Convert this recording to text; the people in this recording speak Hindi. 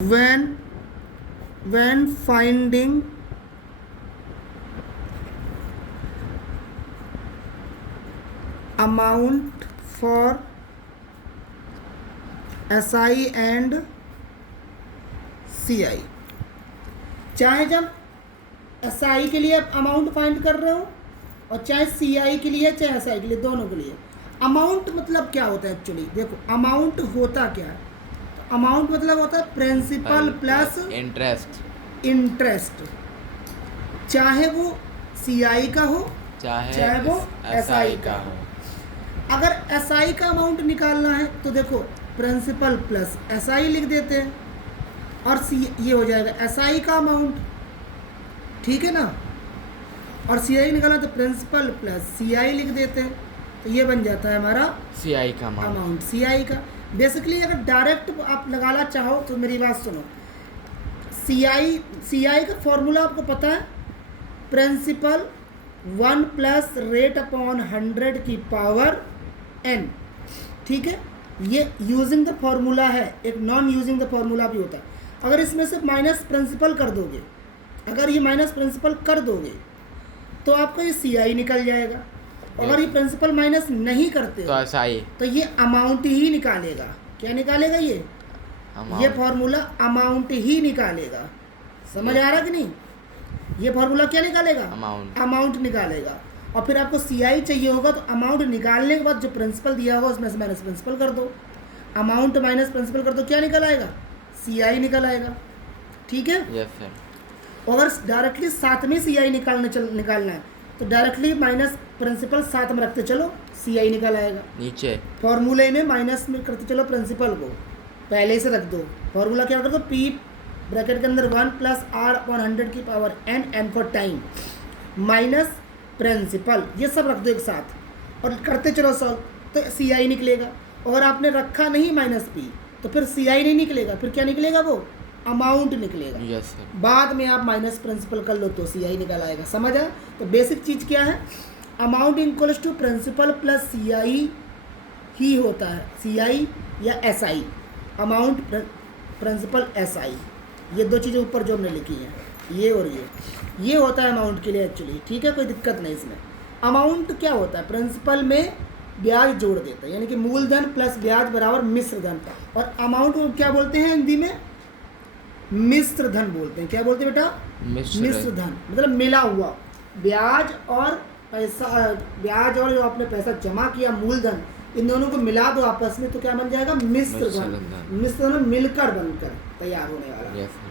when finding amount for SI and CI, चाहे जब SI के लिए अमाउंट फाइंड कर रहे हो और चाहे CI के लिए चाहे SI के लिए, दोनों के लिए अमाउंट मतलब क्या होता है एक्चुअली। देखो अमाउंट होता क्या है, तो अमाउंट मतलब होता है प्रिंसिपल प्लस इंटरेस्ट, चाहे वो CI का हो चाहे वो SI का हो। अगर SI का अमाउंट निकालना है तो देखो प्रिंसिपल प्लस SI लिख देते हैं और ये हो जाएगा SI का अमाउंट, ठीक है ना। और CI निकालना तो प्रिंसिपल प्लस CI लिख देते हैं, तो ये बन जाता है हमारा CI का अमाउंट CI का। बेसिकली अगर डायरेक्ट आप लगाना चाहो तो मेरी बात सुनो, CI का फॉर्मूला आपको पता है, प्रिंसिपल 1 प्लस रेट अपॉन 100 की पावर n, ठीक है। ये यूजिंग द फॉर्मूला है, एक नॉन यूजिंग द फॉर्मूला भी होता है। अगर इसमें से माइनस प्रिंसिपल कर दोगे, अगर ये माइनस प्रिंसिपल कर दोगे तो आपका ये CI निकल जाएगा। अगर ये प्रिंसिपल माइनस नहीं करते तो SI, तो ये अमाउंट ही निकालेगा। क्या निकालेगा ये फॉर्मूला अमाउंट ही निकालेगा। समझ आ रहा कि नहीं, ये फॉर्मूला क्या निकालेगा, अमाउंट निकालेगा। और फिर आपको CI चाहिए होगा तो अमाउंट निकालने के बाद जो प्रिंसिपल दिया होगा उसमें से माइनस प्रिंसिपल कर दो, अमाउंट माइनस प्रिंसिपल कर दो, क्या निकल आएगा, CI निकल आएगा, ठीक है। Yes sir. अगर डायरेक्टली साथ में CI निकालना है तो डायरेक्टली माइनस प्रिंसिपल साथ में रखते चलो, CI निकल आएगा। नीचे फॉर्मूले में माइनस में करते चलो प्रिंसिपल को, पहले से रख दो। फॉर्मूला क्या कर दो, P ब्रैकेट के अंदर 1 प्लस R अपॉन 100 की power n for time minus principal, ये सब रख दो एक साथ और करते चलो सॉल्व, तो CI निकलेगा। अगर आपने रखा नहीं माइनस P तो फिर CI नहीं निकलेगा, फिर क्या निकलेगा, वो अमाउंट निकलेगा। Yes sir. बाद में आप माइनस प्रिंसिपल कर लो तो CI निकल आएगा। समझ आया। तो बेसिक चीज़ क्या है, amount equals to principal plus CI ही होता है, CI या SI, अमाउंट प्रिंसिपल SI, ये दो चीज़ें ऊपर जो हमने लिखी हैं, ये और ये होता है अमाउंट के लिए एक्चुअली, ठीक है, कोई दिक्कत नहीं इसमें। अमाउंट क्या होता है, प्रिंसिपल में ब्याज जोड़ देता है, यानी कि मूलधन प्लस ब्याज बराबर मिश्र धन। और अमाउंट को क्या बोलते हैं हिंदी में, मिश्र धन बोलते हैं। क्या बोलते हैं बेटा, मिश्र धन, मतलब मिला हुआ ब्याज और पैसा, ब्याज और जो आपने पैसा जमा किया मूलधन, इन दोनों को मिला दो आपस में तो क्या बन जाएगा, मिश्र धन। मिश्र धन मिलकर बनकर तैयार होने वाला। Yes sir.